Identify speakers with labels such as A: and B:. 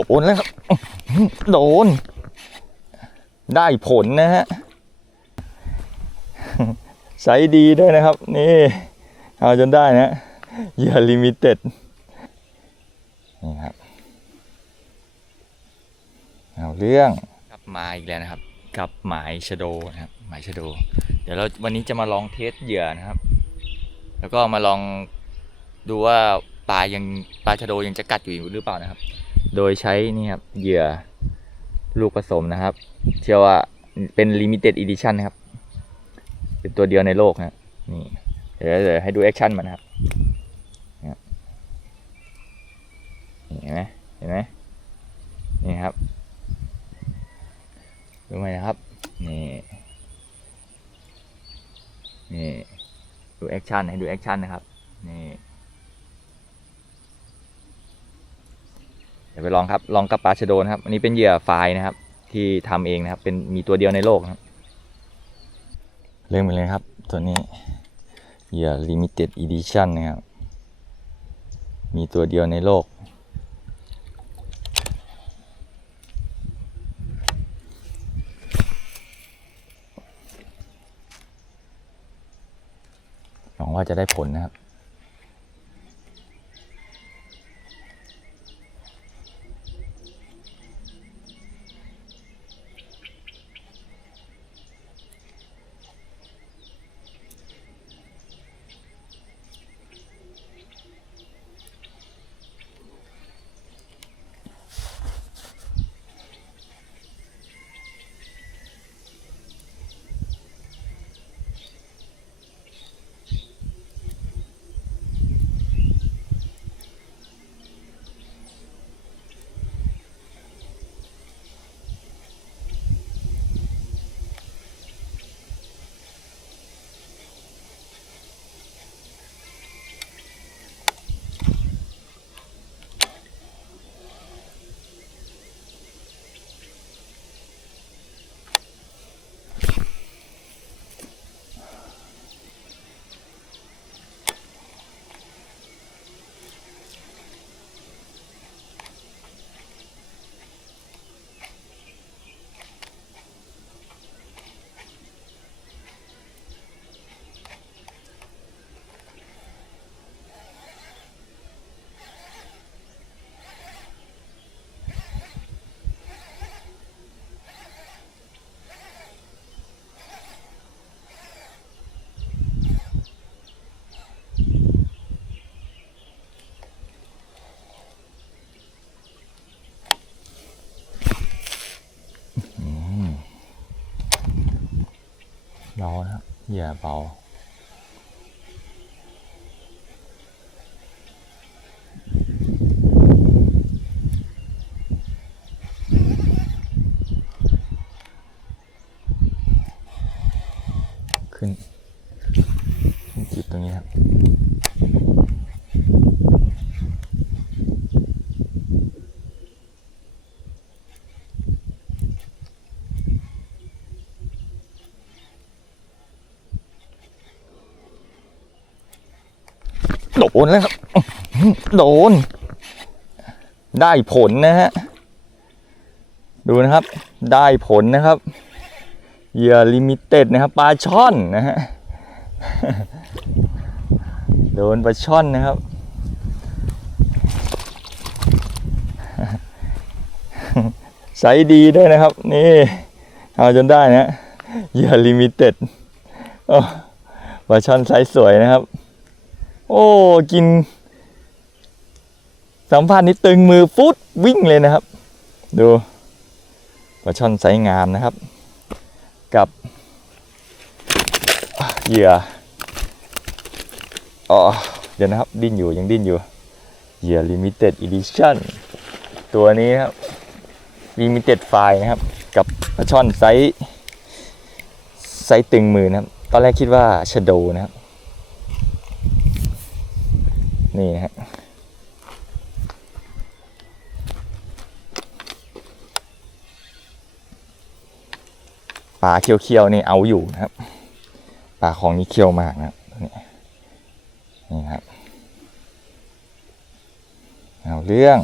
A: โดนแล้วครับ โดน ได้ผลนะฮะไซส์ดีด้วยนะครับ นี่ เอาจนได้นะเหยื่อลิมิเต็ดนี่ครับ เอาเรื่องกลับมาอีกแล้วนะครับกับหมายชะโดนะครับหมายชะโด เดี๋ยวเราวันนี้จะมาลองเทสเหยื่อนะครับ แล้วก็มาลองดูว่าปลายังปลาชะโดยังจะกัดอยู่หรือเปล่านะครับ โดยใช้นี่ครับเหยื่อลูกผสมนะครับ เชื่อว่าเป็น limited edition นะครับ เป็นตัวเดียวในโลกนะนี่เดี๋ยวเดี๋ยวให้ดูแอคชั่นมันนะครับเห็นไหมเห็นไหมนี่ครับดูไหมนะครับ นี่นี่ดูแอคชั่นให้ดูแอคชั่นนะครับ นี่ ดี๋ยวไปลองครับ ลองกับปลาชะโดนะครับ อันนี้เป็นเหยื่อไฟล์นะครับ ที่ทำเองนะครับ เป็นมีตัวเดียวในโลกนะครับเริ่มไปเลยครับ ตัวนี้เหยื่อ limited edition นะครับ มีตัวเดียวในโลก หวังว่าจะได้ผลนะครับ เบานะครับเหยื่อเบา ขึ้นจิบตรงนี้ครับ โดนแล้วครับ โดน ได้ผลนะฮะ ดูนะครับ ได้ผลนะครับ เหยื่อลิมิเต็ดนะครับปลาช่อนนะฮะ โดนปลาช่อนนะครับไซส์ดีด้วยนะครับ นี่ เอาจนได้นะเหยื่อลิมิเต็ดโอ้ปลาช่อนไซส์สวยนะครับ โอ้กิน สัมผัสนี้ตึงมือฟุตวิ่งเลยนะครับ ดูปลาช่อนไซงามนะครับ กับเหยื่ออ๋อเดี๋ยวนะครับ ดิ้นอยู่ยังดิ้นอยู่เหยื่อ limited edition ตัวนี้ครับ limited file นะครับ กับปลาช่อนไซส์ไซส์ตึงมือนะครับ ตอนแรกคิดว่าชะโดนะครับ นี่นะฮะปลาเคี้ยวๆนี่เอาอยู่นะครับปลาของนี้เคี้ยวมากนะครับนี่นี่ครับเอาเรื่อง